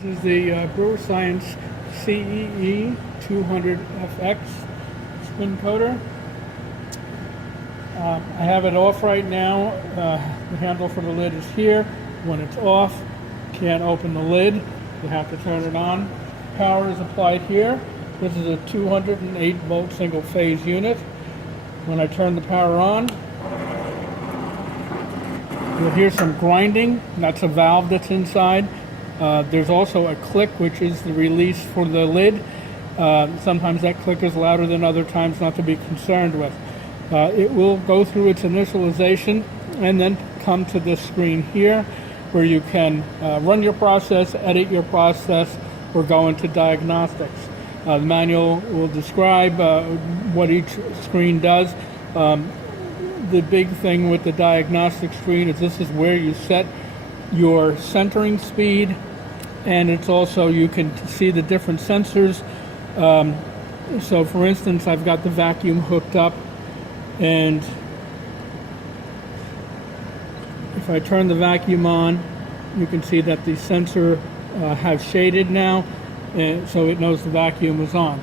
This is the Brewer Science CEE 200FX spin coater. I have it off right now. The handle for the lid is here. When it's off, can't open the lid. You have to turn it on. Power is applied here. This is a 208 volt single phase unit. When I turn the power on, you'll hear some grinding. That's a valve that's inside. There's also a click, which is the release for the lid. Sometimes that click is louder than other times, not to be concerned with. It will go through its initialization and then come to this screen here where you can run your process, edit your process, or go into diagnostics. The manual will describe what each screen does. The big thing with the diagnostic screen is this is where you set your centering speed, and it's also, you can see the different sensors. So for instance, I've got the vacuum hooked up, and if I turn the vacuum on, you can see that the sensor has shaded now, and so it knows the vacuum is on.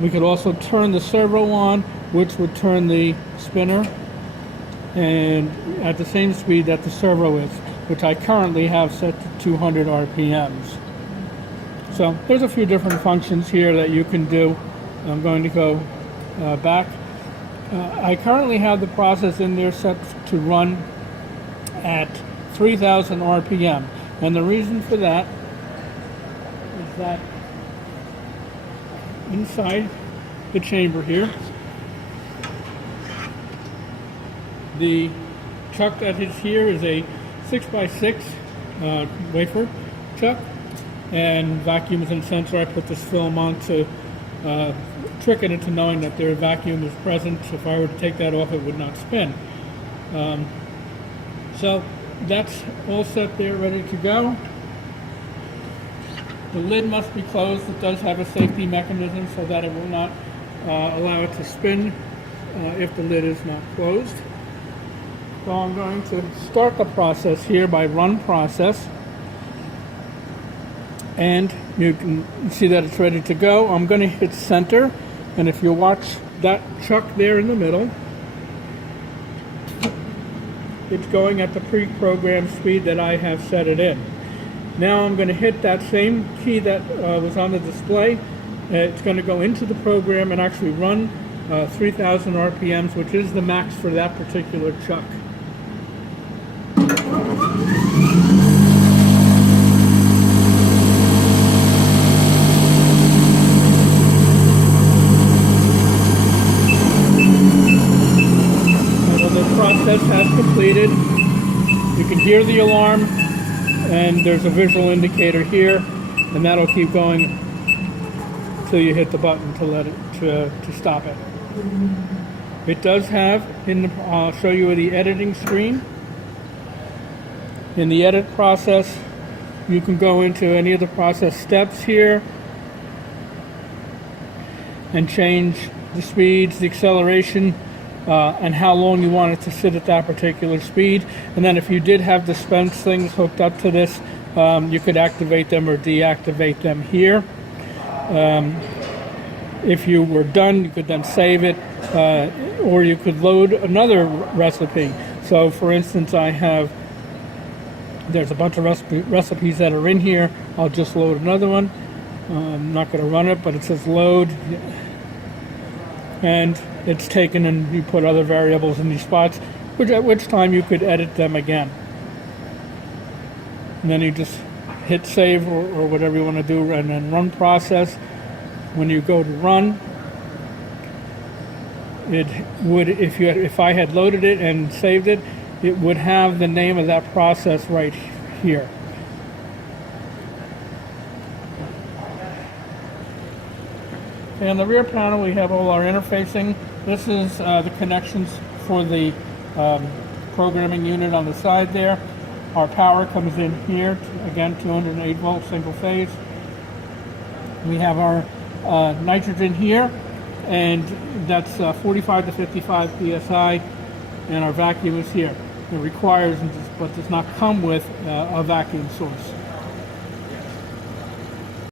We could also turn the servo on, which would turn the spinner and at the same speed that the servo is, which I currently have set to 200 RPMs. So there's a few different functions here that you can do. I'm going to go back. I currently have the process in there set to run at 3,000 RPM. And the reason for that is that inside the chamber here, the chuck that is here is a 6x6 wafer chuck, and vacuum is in sensor. I put this film on to trick it into knowing that their vacuum is present. If I were to take that off, it would not spin. So that's all set there, ready to go. The lid must be closed. It does have a safety mechanism so that it will not allow it to spin if the lid is not closed. So I'm going to start the process here by run process, and you can see that it's ready to go. I'm going to hit center, and if you watch that chuck there in the middle, it's going at the pre-programmed speed that I have set it in. Now I'm going to hit that same key that was on the display. It's going to go into the program and actually run 3,000 RPMs, which is the max for that particular chuck. Process has completed. You can hear the alarm, and there's a visual indicator here, and that'll keep going until you hit the button to let it to stop it. It does have, I'll show you the editing screen. In the edit process, you can go into any of the process steps here and change the speeds, the acceleration, and how long you want it to sit at that particular speed. And then if you did have dispense things hooked up to this, you could activate them or deactivate them here. If you were done, you could then save it, or you could load another recipe. So for instance, there's a bunch of recipes that are in here. I'll just load another one. I'm not going to run it, but it says load, and it's taken, and you put other variables in these spots, at which time you could edit them again. And then you just hit save or whatever you want to do, and then run process. When you go to run, it would, if I had loaded it and saved it, it would have the name of that process right here. And on the rear panel, we have all our interfacing. This is the connections for the programming unit on the side there. Our power comes in here, again 208 volt single phase. We have our nitrogen here, and that's 45 to 55 psi, and our vacuum is here. It requires, but does not come with a vacuum source.